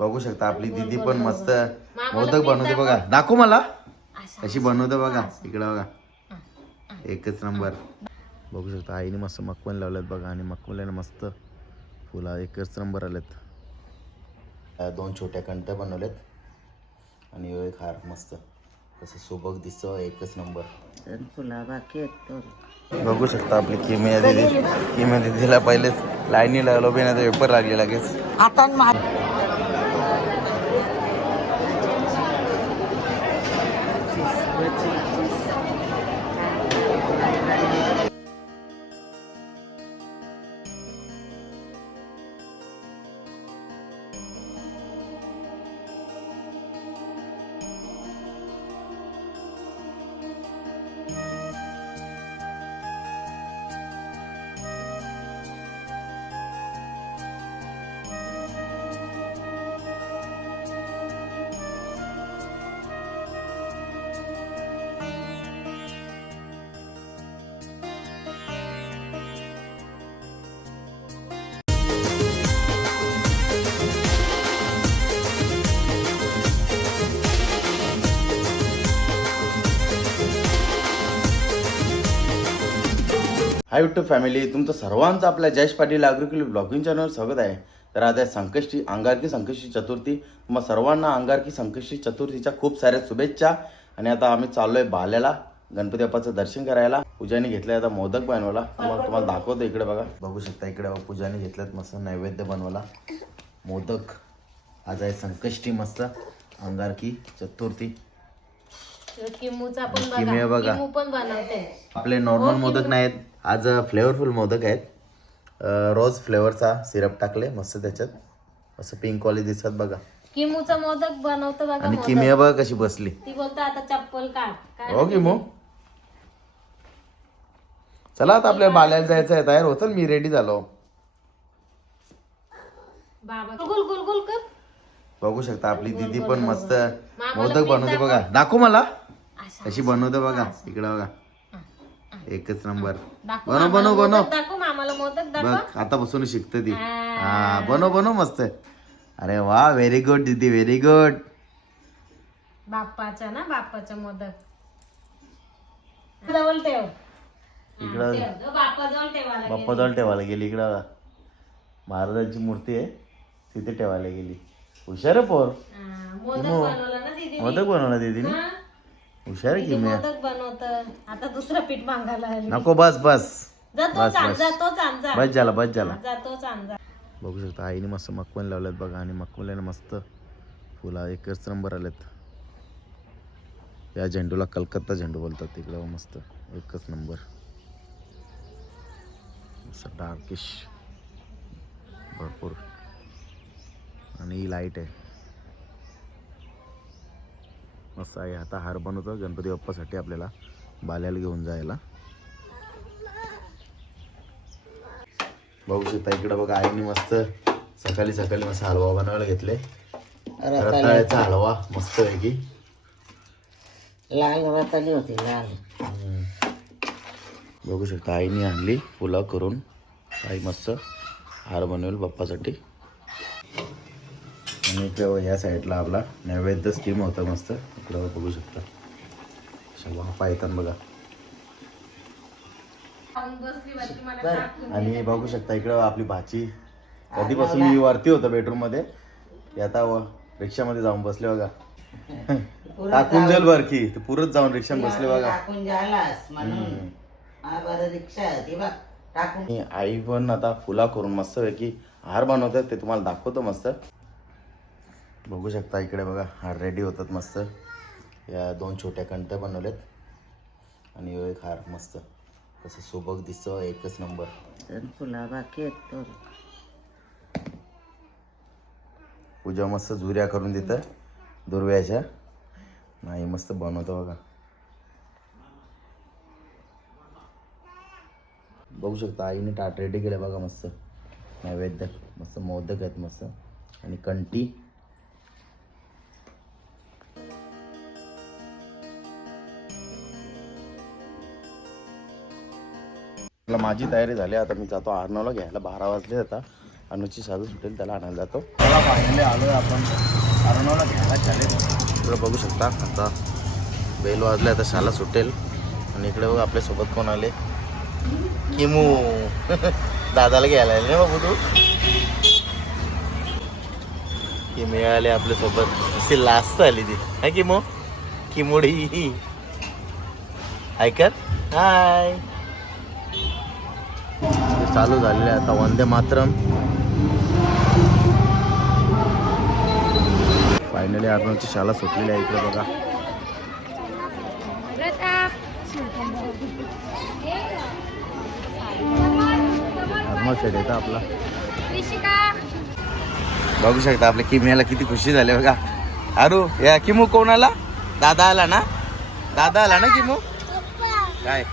बघू शकता आपली दीदी पण मस्त मोदक बनवते बघा. दाखव. मला. कशी बनवते बघा. इकडे बघा. एकच नंबर. बघू शकता आईने मस्त मखमल लावलेत बघा आणि मखमल्याने मस्त फुला एकच नंबर आलेत. दोन छोट्या कंट्या बनवलेत. आणि एक हार मस्त. कसं सोबत दिसतं एकच नंबर. फुला बाकी बघू शकता आपली किमिया दिदी. किमिया दिदीला पहिलेच लाईनी लागलो बी नाही पेपर लागले लगेच. आता हाय युट्यूब फॅमिली तुमचं सर्वांचं आपल्या जयेश पाटील अग्रिकल ब्लॉगिंग चॅनलवर स्वागत आहे. तर आता आहे संकष्टी अंगारकी संकष्टी चतुर्थी. मग सर्वांना अंगारकी संकष्टी चतुर्थीच्या खूप साऱ्या शुभेच्छा. आणि आता आम्ही चाललोय बाल्याला गणपती बाप्पाचं दर्शन करायला. पूजाने घेतलंय आता मोदक बनवला मग तुम्हाला दाखवतो इकडे बघा. बघू शकता इकडे बघा, पूजाने घेतल्यात मस्त नैवेद्य बनवला मोदक. आज आहे संकष्टी मस्त अंगारकी चतुर्थी. किमूचा पण बघा. किमू पण बनवते. आपले नॉर्मल मोदक नाहीत. आज फ्लेवरफुल मोदक आहेत. अं, रोज फ्लेवरचा सिरप टाकले मस्त त्याच्यात. असं पिंक वाली दिसतात बघा. किमूचा मोदक बनवतो बघा आणि मोदक. किमिया बघा कशी बसली. ती बोलतो आता चप्पल काढ. काय हो की मग चला आता आपल्या बाल्याला जायचं आहे तयार होतं मी रेडी झालो. बाबा गुल गुल गुल कर. बघू शकता आपली दीदी पण मस्त मोदक बनवते बघा. दाखव मला. कशी बनवते बघा. इकडे बघा. एकच नंबर. बनव बनव बनव मोदक दाखव आम्हाला मोदक दाखव. बघ आता बसून शिकते ती. हा. बनव बनव मस्त. अरे वा व्हेरी गुड दीदी व्हेरी गुड बाप्पाचा ना बाप्पाचा मोदक. जवळ ठेव इकडं. बाप्पा जवळ ठेवायला गेली. इकडं. महाराजांची मूर्ती आहे तिथे ठेवायला गेली. हुशार पोर. मोदक बनवलं ना दीदी मोदक बनवला दीदीने? हुशार आहे की मी मोदक बनवत आता दुसरं पीठ मागायला आली. नको बस बस. जा तोच आण जा तोच आण जा. बस झाला बस झाला जा बघू शकता आईने मस्त मखमल लावल्यात बघा आणि मखमल्याने मस्त फुला एकच नंबर आलेत. या झेंडूला कलकत्ता झेंडू बोलतात तिकडं मस्त. एकच नंबर. डार्किश भरपूर. आणि ही लाइट आहे. मस्त आहे. आता हार बनवतो. गणपती बाप्पासाठी आपल्याला बाल्याला घेऊन जायला. बघू शकता इकडे बघा आईने मस्त सकाळी सकाळी मस्त हलवा बनवायला घेतले. रताळ्याचा. हलवा मस्त आहे की लाल रताली होती लाल. बघू शकता आईने आणली पुलाव करून. आई मस्त हार बनवेल बाप्पासाठी. आणि इकडे या साईडला आपला नैवेद्य स्टीम होतं मस्त. इकडं बघू शकता. अशा वाफा येतात बघा. आणि बघू शकता इकडं आपली भाची. कधीपासून मी वरती होतो बेडरूममध्ये. आता व- रिक्षामध्ये जाऊन बसले बघा. टाकून जाईल बरकी तर पुरत जाऊन रिक्षा बसले बघा. बरं आई पण आता फुला करून मस्त पैकी हार बनवतात ते तुम्हाला दाखवतो मस्त. बघू शकता इकडे बघा हार रेडी होतात मस्त. या दोन छोट्या कंट्या बनवल्यात आणि एक हार मस्त. कसं सोबत दिसतं एकच नंबर फुला बाकी तर पूजा मस्त झुऱ्या करून देतं दुर्व्याच्या. नाही मस्त बनवतो बघा. बघू शकता आईने टाट रेडी केलं बघा मस्त. नैवेद्य मस्त मोदक आहेत मस्त. आणि कंटी. मला माझी तयारी झाली आता मी जातो आर्नवला घ्यायला. बारा वाजले आता. अनुची साधू सुटेल त्याला आणायला जातो. फायनली आलोय आपण. अरुणाला घ्यायला शाळेत. इकडे बघू शकता आता बेल वाजले आता शाळा सुटेल. आणि इकडे बघ आपल्यासोबत कोण आले? किमू. दादाला घ्यायला आले ना बाबू तू? की मिळाले आपल्यासोबत अशी लास्ट आली ती. है किमो. किमोडी. ऐकत हाय. चालू झालेले आहे. आता वंदे मातरम. फायनली अर्णवची शाळा सुटलेली आहे इकडे बघा. शेड येतं आपला? बघू शकता आपल्या किमियाला किती खुशी झाली बघा. अरू या किमू कोण आला दादा आला ना? दादा आला ना किमू? काय?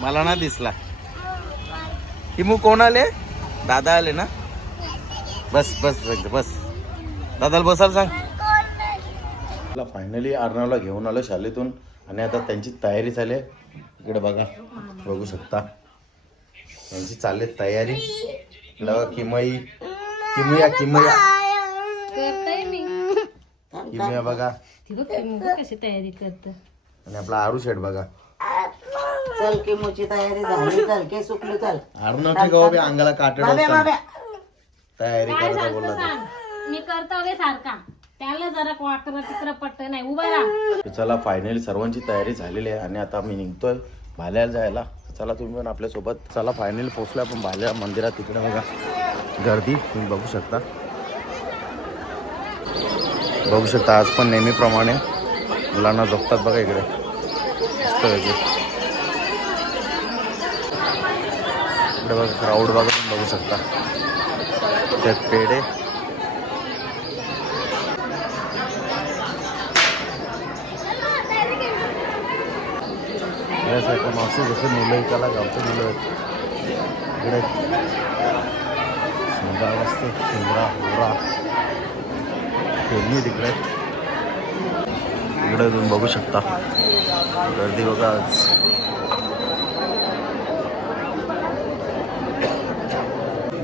मला ना दिसला. किमू कोण आले? दादा आले ना? बस बस बस बस. दादाला बसायला सांग. फायनली अर्णवला घेऊन आलो शाळेतून आणि आता त्यांची तयारी झाली आहे. इकडे बघा बघू शकता. त्यांची चालली तयारी. किमई. किमया किमया. करतोय मी. किमया बघ. कशी तयारी करत. आणि आपला आरू शेट बघा. चल की मोची तयारी झाली चल के सुकली चल. अर्णवचे गाव बी अंगाला काटे बाब्या बाब्या. तयारी काय करता सांगतो बोलला. सांग. मी कर्तव्य सारखा. त्याला जरा वाकर तिकडं पट्ट नाही उभा राहा. तर चला फायनली सर्वांची तयारी झालेली आहे आणि आता मी निघतोय भाल्याला जायला. तर चला तुम्ही पण आपल्यासोबत चला फायनली पोहोचलो आपण भाल्या मंदिरात तिकडे बघा. गर्दी तुम्ही बघू शकता. बघू शकता आज पण नेहमीप्रमाणे. मुलांना जपतात बघा इकडे. मस्त वेगळी इकडे बघा क्राऊड बघा तुम्ही बघू शकता. ते पेढे. यासारखं मासे जसं मुलं त्याला गावचं मुलं इकडे. शिंगा असते शिंगरा होरा. खेळणी तिकडे. इकडे तुम्ही बघू शकता. गर्दी बघा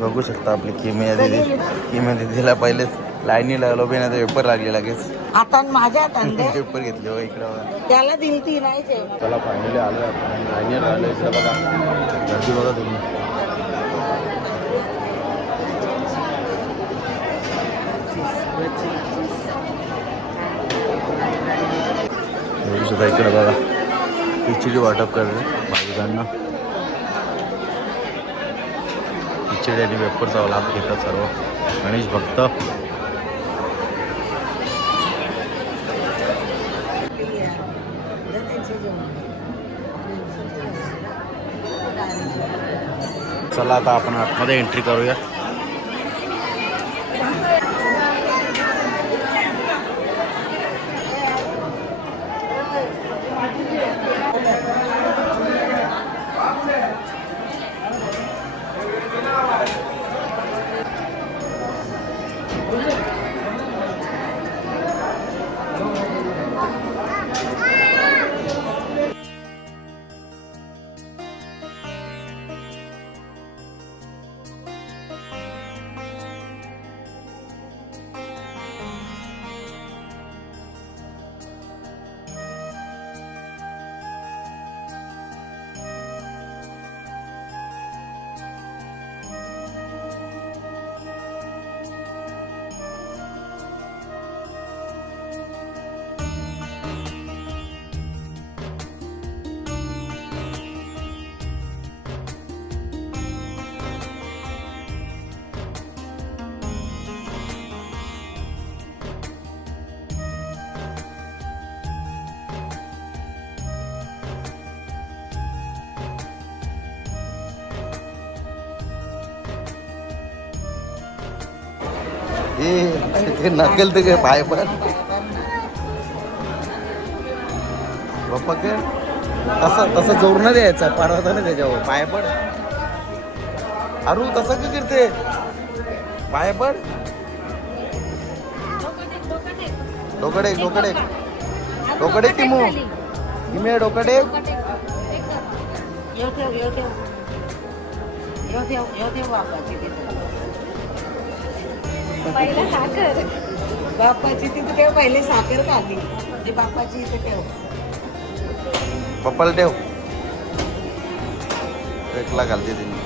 बघू शकता आपली किमिया दिदी. किमिया दिदीला पहिलेच लाईनी लागलो बी नाही पेपर लागले लगेच. आता माझ्या पेपर घेतले इकडे त्याला दिली ती नाही फायनली आलो लाईनीला आलो इकडे बघा. गर्दी बघा तुम्ही. बघू शकता इकडे बघा. खिचडी वाटप करते भाविकांना खिचडी आणि वेपरचा लाभ घेतात सर्व. गणेश भक्त. चला आता आपण आतमध्ये एंट्री करूया. ते नकल ते काय पाय पण. बाप्पा काय? तसं तसं जोर न द्यायचा पारवता ना त्याच्यावर. पाय पड. अरू तसं काय करते? पाय पड. डोकडे डोकडे डोकडे किमू किमे डोकडे येऊ ठेव येऊ ठेव. येऊ ठेव येऊ ठेव बापाची तिथं पहिला साखर. बापाची तिथं ठेव पहिले साखर खाल्ली ते बापाची इथं ठेव. पप्पाला ठेव. एकला घालते तिने.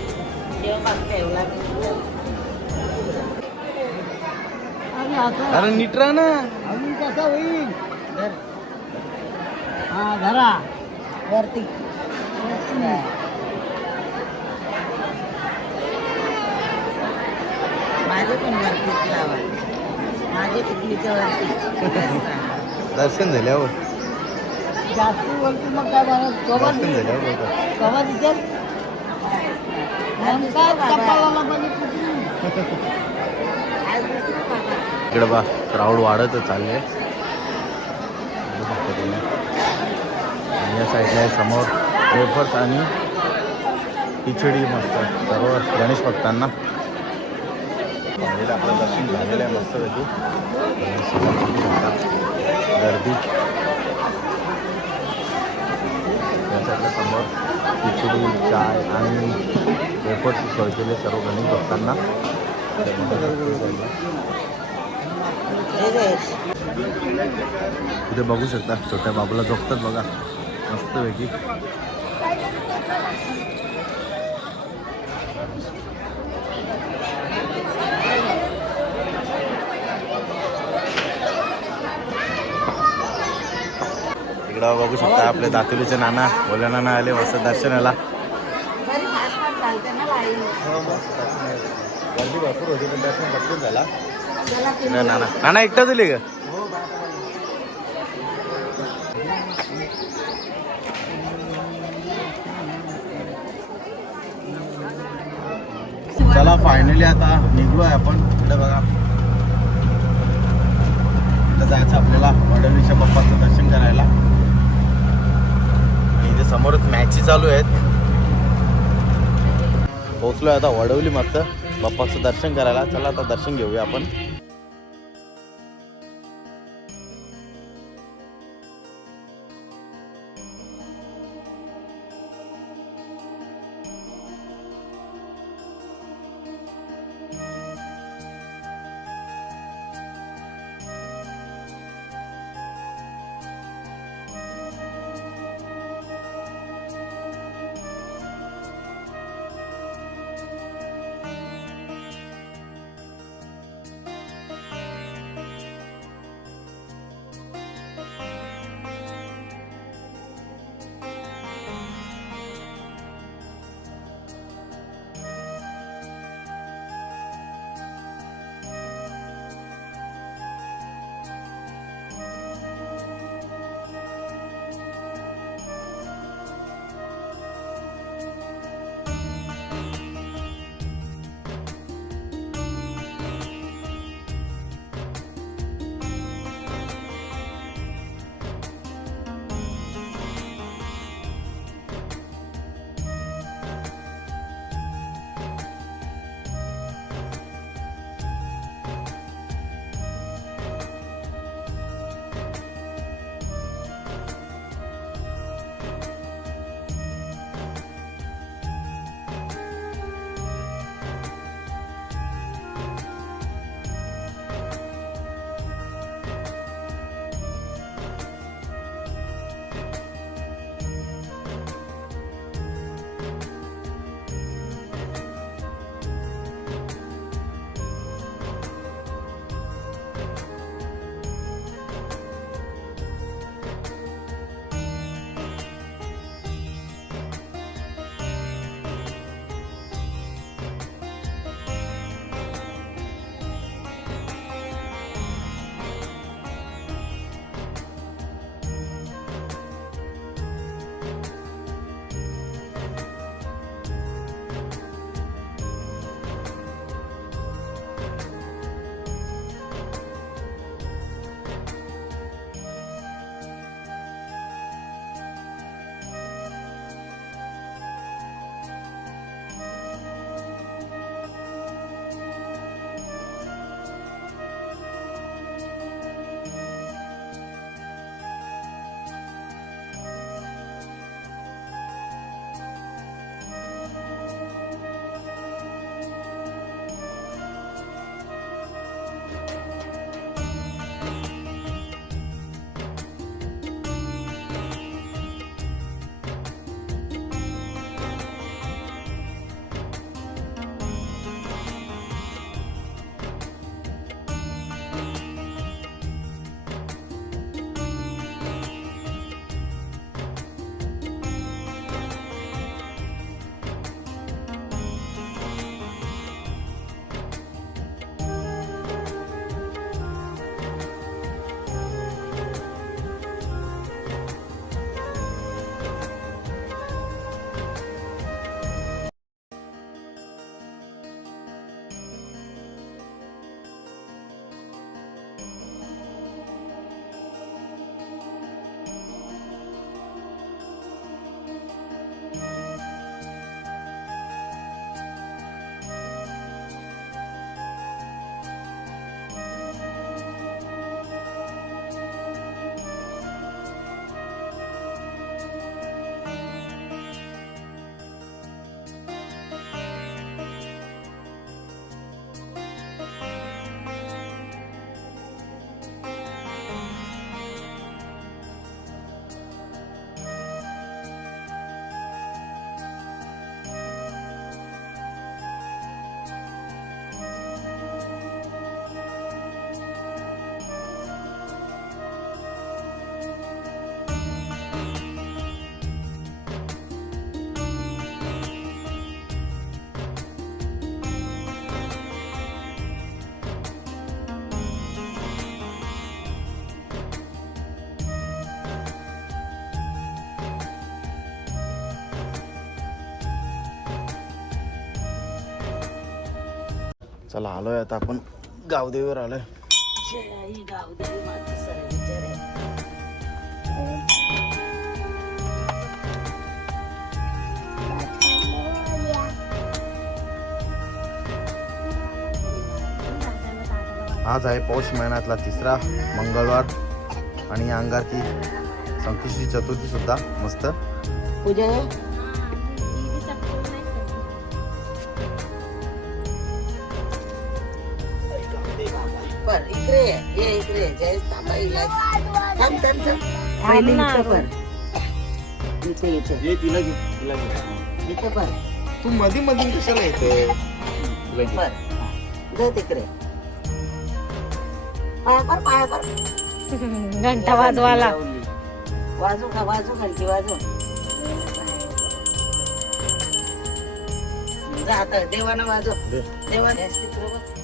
अरे नीट राहा ना. अजून कसं होईल? हा धरा. वरती. माझे पण वरतीच लावा. माझे टिकलीच्या वरती. दर्शन झाल्यावर जास्त वरती मग काय बरं कवर दर्शन झाल्यावर बोलतात. कवर दिसेल नमस्कार कपाळाला पण कुठली इकडे बा क्राऊड वाढत चालले आणि या साईडला आहे समोर वेफर्स आणि खिचडी मस्त. सर्व गणेश भक्तांना. झालेलं आपलं दर्शन झालेलं आहे. मस्तपैकी आणि गर्दी. या समोर खिचडी चाय आणि वेफर्सची सोय केली सर्व गणित भक्तांना इथे बघू शकता छोट्या बाबूला झोपतात बघा. मस्तपैकी इकडं बघू शकता आपले दातुलीचे नाना ओल्या नाना आले मस्त दर्शनाला. बरी फास्ट फास्ट चालते चला फायनली आता निघलोय आपण. इकडे बघा. इथं जायचं आपल्याला वडवलीच्या बाप्पाचं दर्शन करायला. इथे समोरच मॅची चालू आहेत. पोहोचलोय आता वडवली मस्त. बाप्पाचं दर्शन करायला. चला आता दर्शन घेऊया आपण. चला आलोय आता आपण. गावदेवीवर आलोय. आज आहे पौष महिन्यातला तिसरा मंगळवार आणि अंगारकी संकष्टी चतुर्थी सुद्धा मस्त. पूजा थांबा थांब थांब. थांब पहिले ना इथं पर इथे इथे. तिला घे तिला घे. इथं पर तू मधी मधी कशाला येते तुला घे. पर. जा तिकडे. पाया पर पाया पर घंटा वाजवाला वाजू का वाजू घंटी वाजू. जा आता देवानं वाजव. देवाने तिकडे बघ.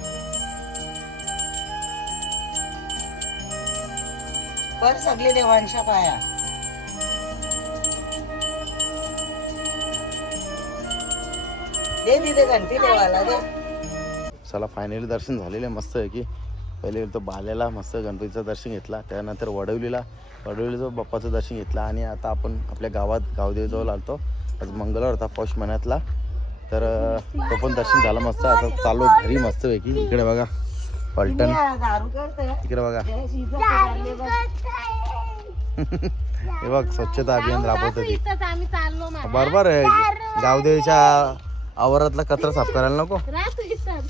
पर सगळे देवांच्या पाया. दे तिथे घंटी देवाला दे. चला फायनली दर्शन झालेलं मस्त आहे की. पहिले तो बाल्याला मस्त गणपतीचं दर्शन घेतला. त्यानंतर वडवलीला. वडवलीचं बाप्पाचं दर्शन घेतलं आणि आता आपण आपल्या गावात गावदेवीजवळ आलतो. आज मंगळवार होता पौष महिन्यातला. तर तो पण दर्शन झालं मस्त. आता चालू घरी मस्त आहे की इकडे बघा पलटण. इकडे बघा. हे बघ स्वच्छता अभियान राबवतं ते इथंच आम्ही चाललो ना बरोबर आहे. गावदेवीच्या आवारातला कचरा साफ करायला नको. चल आपण.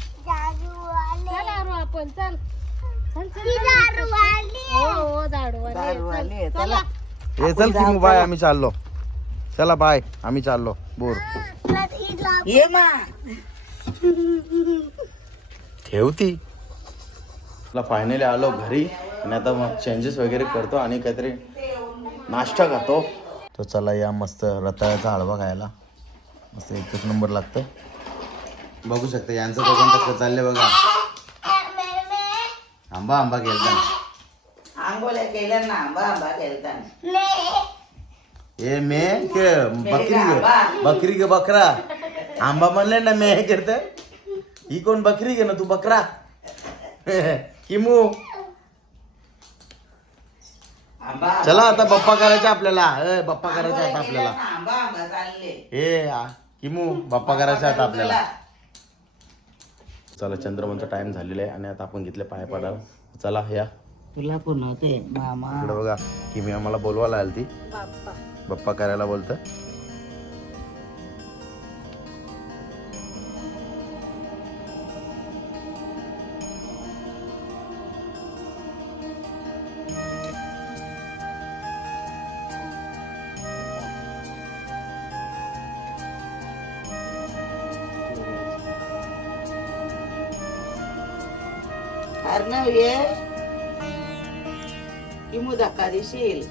हो हो चल. हे चल की बाय आम्ही चाललो. चला बाय आम्ही चाललो. बोर. ये मा. ठेवती तुला फायनली आलो घरी. आणि आता मग चेंजेस वगैरे करतो आणि काहीतरी नाश्ता खातो. तो चला या मस्त रताळ्याचा हलवा खायला. मस्त एकच नंबर लागतं. बघू शकता यांचं दोघांचं चालले बघा. आंबा आंबा केल्या ना आंबा आंबा ए मे के बकरी के बकरी के बकरा. आंबा म्हणले ना मे हे करते ही कोण बकरी के ना तू बकरा? किमू. आंबा चला आता बप्पा करायचा आपल्याला. ए, बप्पा करायचा आता आपल्याला. आंबा आंबा चालले. ए आ, किमू बप्पा करायचा आता आपल्याला. चला चंद्रमनचा टाइम झालेला आहे आणि आता आपण घेतले पाय पडायला चला या. तुला पण होते मामा. इकडे बघा किमी आम्हाला बोलवायला आली ती बाप्पा. बप्पा करायला बोलतं. अर्णव ये. किमू धक्का देशील.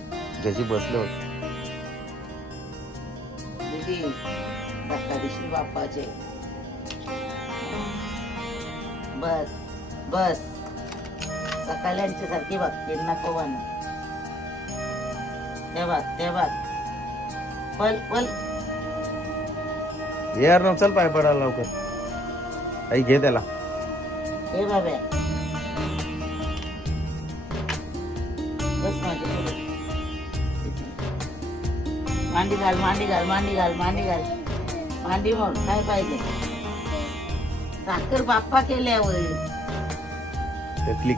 ज्याची बसले दीदी धक्का देशील बाप्पाचे. बस बस. सकाळ्यांच्या सारखी बघतील नको बन. ते बघ ते बघ. पल पल ये यार ना चल पाय पडायला लवकर. आई घे त्याला. हे बाबा. मांडी घाल मांडी घाल मांडी घाल मांडी घाल मांडी मोड काय पाहिजे. साखर बाप्पा केल्यावर. त्यातली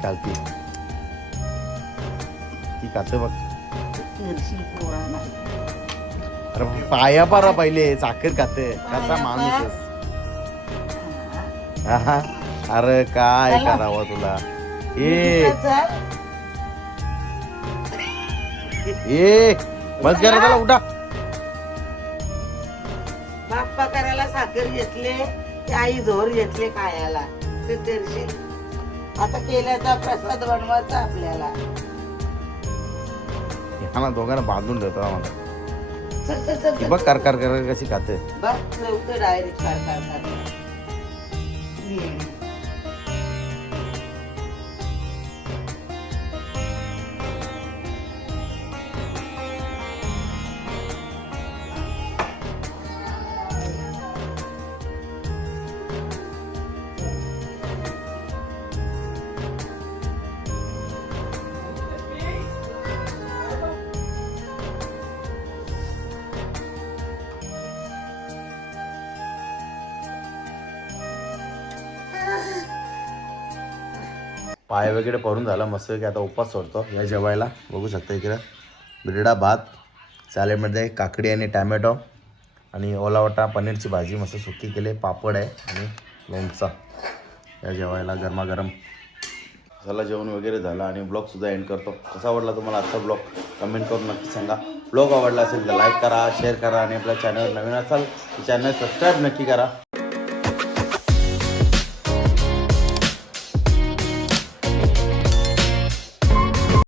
ती बघ. अरे पाया पारा पहिले साखर खाते. कसा माणूस अरे काय. करावं तुला? ए. ए बस करा त्याला उठा. बाप्पा करायला साखर घेतले ते आई झोर घेतले खायला. ते आता केल्याचा प्रसाद बनवायचा आपल्याला. हा ना दोघांना बांधून ठेवतो आम्हाला. चल चल चल ती बघ कर कर कर कशी खाते. बघ चौथं डायरेक्ट कार कार कार. ये. पाय वगैरे पडून झाला मस्त की आता उपवास सोडतो. या जेवायला. बघू शकता इकडं. बिरडा भात सॅलेडमध्ये काकडी आणि टॅमॅटो आणि ओलावटा पनीरची भाजी मस्त सुकी केली पापड आहे आणि लोणचा. या जेवायला गरमागरम. झाला जेवण वगैरे झालं आणि ब्लॉगसुद्धा एंड करतो. कसा आवडला तुम्हाला आजचा ब्लॉग? कमेंट करून नक्की सांगा. ब्लॉग आवडला असेल तर लाईक करा शेअर करा आणि आपल्या चॅनल नवीन असाल तर चॅनल सबस्क्राईब नक्की करा.